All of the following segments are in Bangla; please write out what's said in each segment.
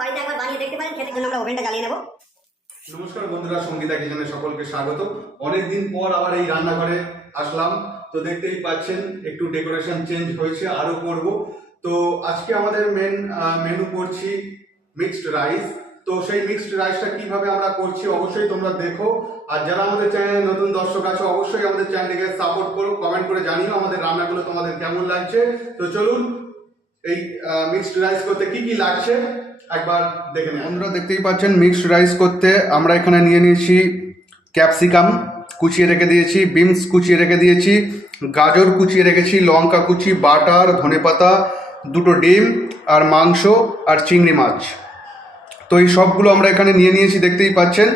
বাড়িতে একবার বানিয়ে দেখতে পারেন। খেতে জন্য আমরা ওভেনটা জ্বালিয়ে নেব। নমস্কার বন্ধুরা, সঙ্গীতা কিচেনে সকলকে স্বাগত। অনেকদিন পর আবার এই রান্নাঘরে আসলাম। তো দেখতেই পাচ্ছেন একটু ডেকোরেশন চেঞ্জ হয়েছে, আরো করব। তো আজকে আমাদের মেনু করছি মিক্সড রাইস। তো সেই মিক্সড রাইসটা কিভাবে আমরা করছি অবশ্যই তোমরা দেখো। আর যারা আমাদের চ্যানেলে নতুন দর্শক আছে অবশ্যই আমাদের চ্যানেলটিকে সাপোর্ট করো, কমেন্ট করে জানিও আমাদের রান্নাগুলো তোমাদের কেমন লাগছে। তো চলুন এই মিক্সড রাইস করতে কি কি লাগছে একবার দেখে নিন। বন্ধুরা দেখতেই পাচ্ছেন মিক্সড রাইস করতে আমরা এখানে নিয়ে নিয়েছি ক্যাপসিকাম কুচিয়ে রেখে দিয়েছি, বিনস কুচিয়ে রেখে দিয়েছি, গাজর কুচিয়ে রেখেছি, লঙ্কা কুচি, বাটার, ধনেপাতা, দুটো ডিম আর মাংস আর চিংড়ি মাছ। তো এই সবগুলো আমরা এখানে নিয়ে নিয়েছি দেখতেই পাচ্ছেন।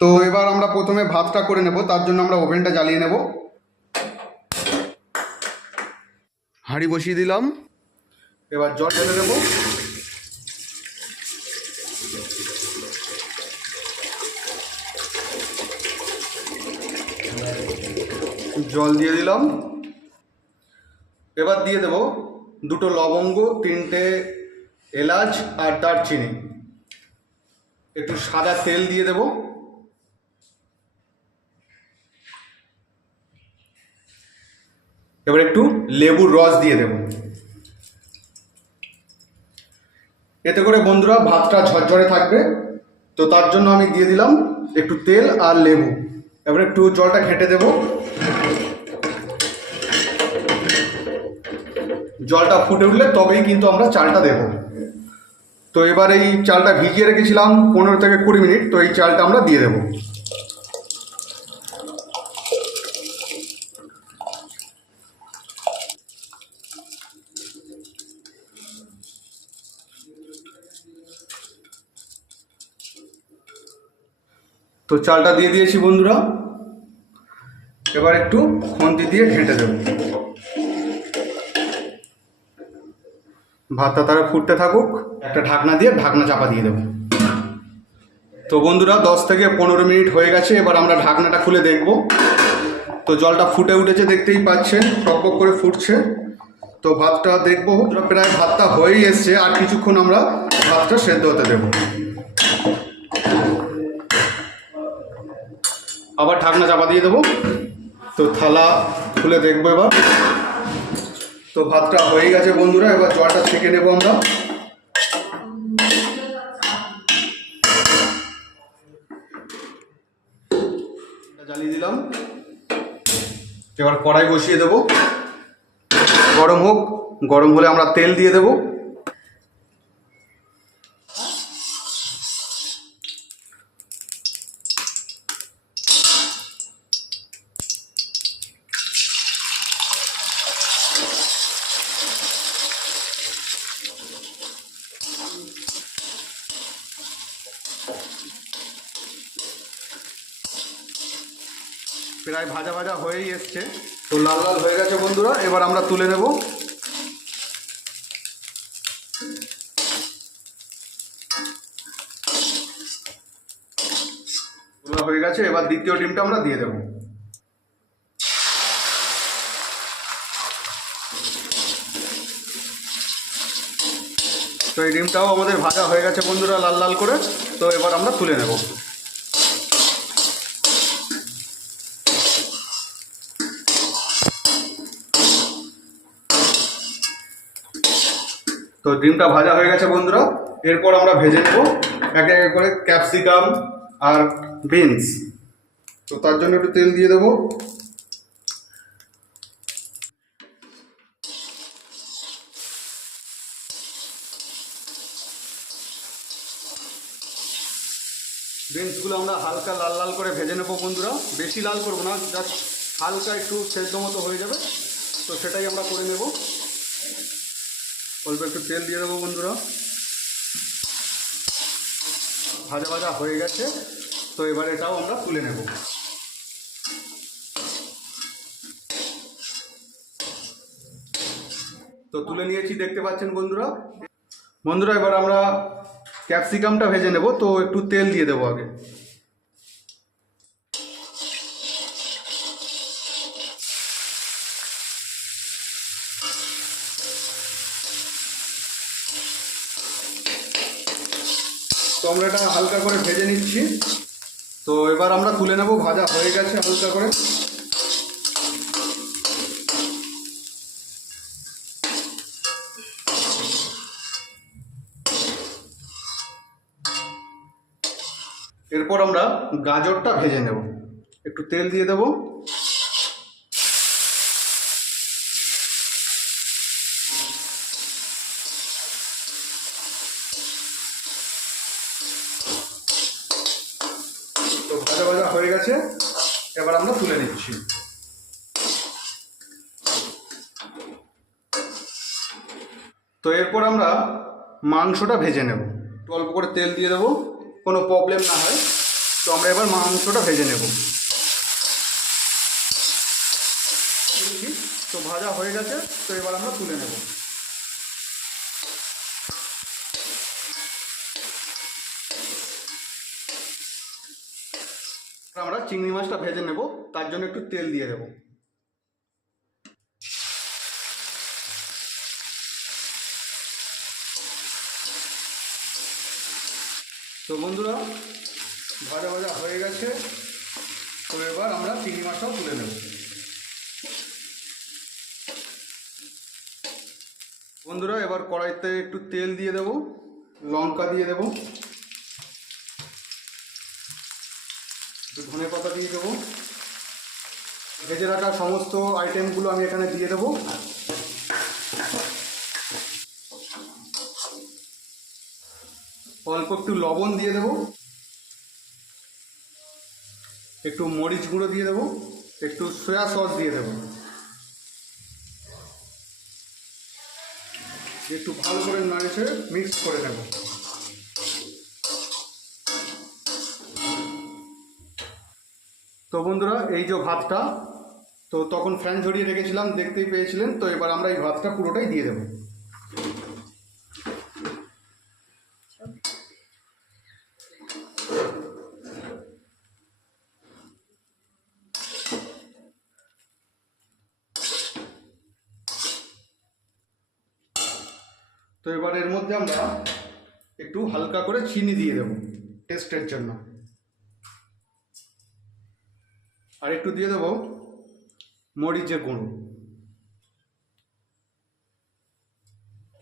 তো এবার আমরা প্রথমে ভাতটা করে নেব, তার জন্য আমরা ওভেনটা জ্বালিয়ে নেব। হাঁড়ি বসিয়ে দিলাম, এবার জল ঢেলে দেবো। জল দিয়ে দিলাম, এবার দিয়ে দেব দুটো লবঙ্গ, তিনটে এলাচ আর দারচিনি, একটু সাদা তেল দিয়ে দেব, এবার একটু লেবুর রস দিয়ে দেব। এতে করে বন্ধুরা ভাতটা ঝরঝরে থাকবে। তো তার জন্য আমি দিয়ে দিলাম একটু তেল আর লেবু। এবার একটু জলটা ঘেঁটে দেব। জলটা ফুটে উঠলে তবেই কিন্তু আমরা চালটা দেব। তো এবার এই চালটা ভিজিয়ে রেখেছিলাম 15 থেকে 20 মিনিট। তো এই চালটা আমরা দিয়ে দেব। তো চালটা দিয়ে দিয়েছি বন্ধুরা, এবার একটু খুন্তি দিয়ে ঘেঁটে দেব। ভাতটা তারা ফুটতে থাকুক, একটা ঢাকনা দিয়ে ঢাকনা চাপা দিয়ে দেব। তো বন্ধুরা 10 থেকে 15 মিনিট হয়ে গেছে, এবার আমরা ঢাকনাটা খুলে দেখব। তো জলটা ফুটে উঠেছে দেখতেই পাচ্ছেন, টকবক করে ফুটছে। তো ভাতটা দেখবো, প্রায় ভাতটা হয়েই এসছে, আর কিছুক্ষণ আমরা ভাতটা সেদ্ধ হতে দেব। আবার ঢাকনা চাপা দিয়ে দেবো। তো থালা খুলে দেখবো এবার। তো ভাতটা হয়ে গেছে বন্ধুরা, এবার জলটা ছেঁকে নেবো আমরা। জ্বালিয়ে দিলাম, এবার কড়াই বসিয়ে দেবো, গরম হোক। গরম হলে আমরা তেল দিয়ে দেবো। প্রায় ভাজা ভাজা হয়েই এসছে। তো লাল লাল হয়ে গেছে বন্ধুরা, এবার আমরা তুলে নেব। হয়ে গেছে, এবার দ্বিতীয় ডিমটা আমরা দিয়ে দেব। তো এই ডিমটাও আমাদের ভাজা হয়ে গেছে বন্ধুরা লাল লাল করে। তো এবার আমরা তুলে নেব। তো ডিমটা ভাজা হয়ে গেছে বন্ধুরা, এরপর আমরা ভেজে নেব একে একে করে ক্যাপসিকাম আর বিনস। তো তার জন্য একটু তেল দিয়ে দেবো। বিনসগুলো আমরা হালকা লাল লাল করে ভেজে নেবো বন্ধুরা, বেশি লাল করবো না, জাস্ট হালকা একটু সেদ্ধ মতো হয়ে যাবে। তো সেটাই আমরা করে নেব। অল্প একটু তেল দিয়ে দেবো বন্ধুরা। ভাজা ভাজা হয়ে গেছে, তো এবার এটাও আমরা তুলে নেব। তো তুলে নিয়েছি দেখতে পাচ্ছেন বন্ধুরা। এবার আমরা ক্যাপসিকামটা ভেজে নেব। তো একটু তেল দিয়ে দেবো আগে। তো আমরা এটা হালকা করে ভেজে নিচ্ছি। তো এবার আমরা তুলে নেব, ভাজা হয়ে গেছে হালকা করে। এরপর আমরা গাজরটা ভেজে নেব, একটু তেল দিয়ে দেব। তো ভাজা ভাজা হয়ে গেছে, এবার আমরা তুলে নিচ্ছি। তো এরপর আমরা মাংসটা ভেজে নেব, অল্প করে তেল দিয়ে দেবো, কোনো প্রবলেম না হয়। তো আমরা এবার মাংসটা ভেজে নেব। তো ভাজা হয়ে গেছে, তো এবার আমরা তুলে নেব। আমরা চিংড়ি মাছটা ভেজে নেব, তার জন্য একটু তেল দিয়ে দেব। তো বন্ধুরা, ভাজা ভাজা হয়ে গেছে, তো এবার আমরা চিংড়ি মাছটাও তুলে নেব। বন্ধুরা, এবার কড়াইতে একটু তেল দিয়ে দেব, লঙ্কা দিয়ে দেব, একটু ধনে পাতা দিয়ে দেবো। ভেজে রাখা সমস্ত আইটেমগুলো আমি এখানে দিয়ে দেবো। অল্প একটু লবণ দিয়ে দেবো, একটু মরিচ গুঁড়ো দিয়ে দেবো, একটু সয়া সস দিয়ে দেবো। একটু ভালো করে নাড়িয়ে মিক্স করে নেব। তো বন্ধুরা, এই যে ভাতটা, তো তখন ফ্যান ঝরিয়ে রেখেছিলাম, দেখতেই পেয়েছিলেন। তো এবার আমরা এই ভাতটা পুরোটাই দিয়ে দেবো। তো এবার এর মধ্যে আমরা একটু হালকা করে চিনি দিয়ে দেবো টেস্টের জন্য, আর একটু দিয়ে দেবো মরিচের গুঁড়ো,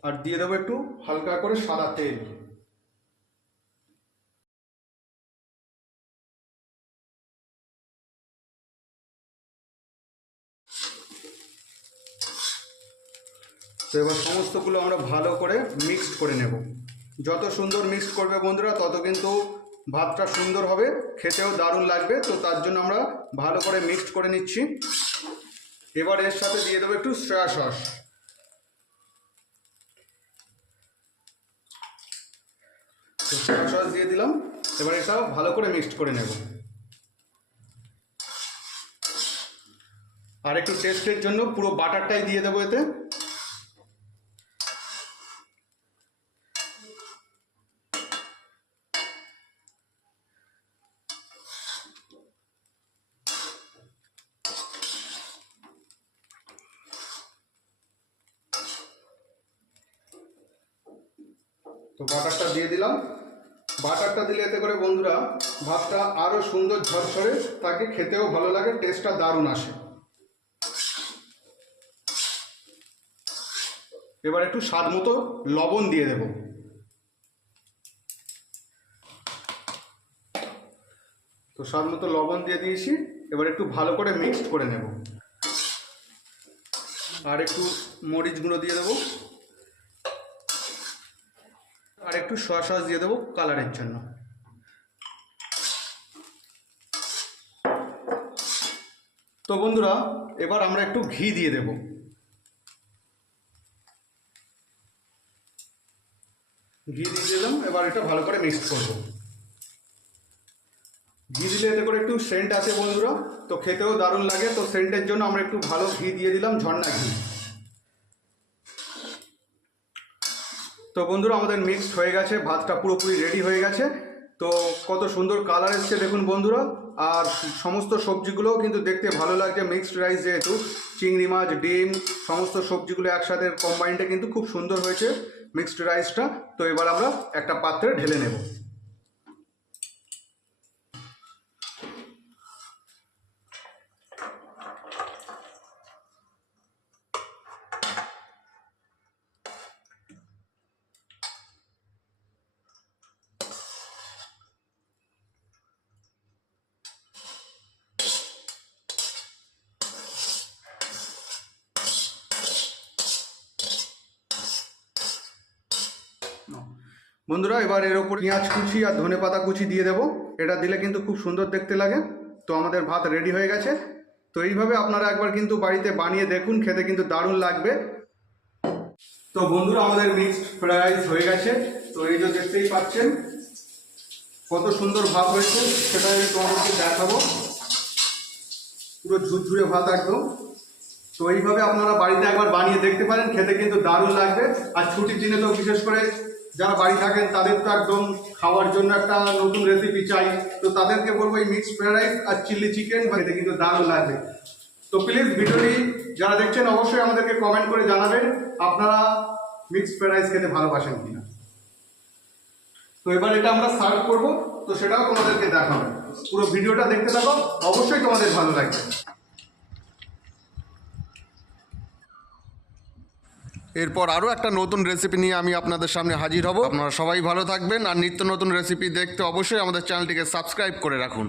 আর দিয়ে দেবো একটু হালকা করে সাদা তেল। তো এবার সমস্তগুলো আমরা ভালো করে মিক্সড করে নেব। যত সুন্দর মিক্সড করবে বন্ধুরা, তত কিন্তু ভাতটা সুন্দর হবে, খেতেও দারুণ লাগবে। তো তার জন্য আমরা ভালো করে মিক্সড করে নিচ্ছি। এবার এর সাথে দিয়ে দেবো একটু সয়া সস। তো সয়া সস দিয়ে দিলাম, এবার এটা ভালো করে মিক্সড করে নেব। আর একটু টেস্টের জন্য পুরো বাটারটাই দিয়ে দেবো এতে। তো বাটারটা দিয়ে দিলাম। বাটারটা দিলে এতে করে বন্ধুরা ভাতটা আরও সুন্দর ঝরঝরে থাকে, খেতেও ভালো লাগে, টেস্টটা দারুণ আসে। এবার একটু স্বাদ মতো লবণ দিয়ে দেব। তো স্বাদ মতো লবণ দিয়ে দিয়েছি, এবার একটু ভালো করে মিক্সড করে নেব। আর একটু মরিচ গুঁড়ো দিয়ে দেবো, আর একটু সয়া সস দিয়ে দেবো কালারের জন্য। তো বন্ধুরা, এবার আমরা একটু ঘি দিয়ে দেব। ঘি দিয়ে দিলাম, এবার এটা ভালো করে মিক্স করব। ঘি দিলে এতে করে একটু সেন্ট আছে বন্ধুরা, তো খেতেও দারুণ লাগে। তো সেন্টের জন্য আমরা একটু ভালো ঘি দিয়ে দিলাম, ঝর্ণা ঘি। তো বন্ধুরা, আমাদের মিক্সড হয়ে গেছে, ভাতটা পুরোপুরি রেডি হয়ে গেছে। তো কত সুন্দর কালার এসছে দেখুন বন্ধুরা। আর সমস্ত সবজিগুলোও কিন্তু দেখতে ভালো লাগছে, মিক্সড রাইস যেহেতু, চিংড়ি মাছ, ডিম, সমস্ত সবজিগুলো একসাথে কম্বাইন্ডে কিন্তু খুব সুন্দর হয়েছে মিক্সড রাইসটা। তো এবার আমরা একটা পাত্রে ঢেলে নেব। বন্ধুরা এবার এর ওপর পেঁয়াজ কুচি আর ধনেপাতা কুচি দিয়ে দেবো। এটা দিলে কিন্তু খুব সুন্দর দেখতে লাগে। তো আমাদের ভাত রেডি হয়ে গেছে। তো এইভাবে আপনারা একবার কিন্তু বাড়িতে বানিয়ে দেখুন, খেতে কিন্তু দারুণ লাগবে। তো বন্ধুরা আমাদের মিক্সড ফ্রাইড রাইস হয়ে গেছে। তো এই যে দেখতেই পাচ্ছেন কত সুন্দর ভাত হয়েছে, সেটা আমি তোমাদেরকে দেখাবো। পুরো ঝুরঝুরে ভাত একদম। তো এইভাবে আপনারা বাড়িতে একবার বানিয়ে দেখতে পারেন, খেতে কিন্তু দারুণ লাগবে। আর ছুটির দিনে তো বিশেষ করে যারা বাড়ি থাকেন তাদের তো একদম খাওয়ার জন্য একটা নতুন রেসিপি চাই। তো তাদেরকে বলবো এই মিক্সড ফ্রাইড রাইস আর চিলি চিকেন খেতে কিন্তু দারুণ লাগবে। তো প্লিজ ভিডিওটি যারা দেখছেন অবশ্যই আমাদেরকে কমেন্ট করে জানাবেন আপনারা মিক্সড ফ্রাইড রাইস খেতে ভালোবাসেন কিনা। তো এবার এটা আমরা সার্ভ করব, তো সেটাও তোমাদেরকে দেখাবো। পুরো ভিডিওটা দেখতে থাকো, অবশ্যই তোমাদের ভালো লাগবে। এরপর আরও একটা নতুন রেসিপি নিয়ে আমি আপনাদের সামনে হাজির হব। আপনারা সবাই ভালো থাকবেন আর নিত্য নতুন রেসিপি দেখতে অবশ্যই আমাদের চ্যানেলটিকে সাবস্ক্রাইব করে রাখুন।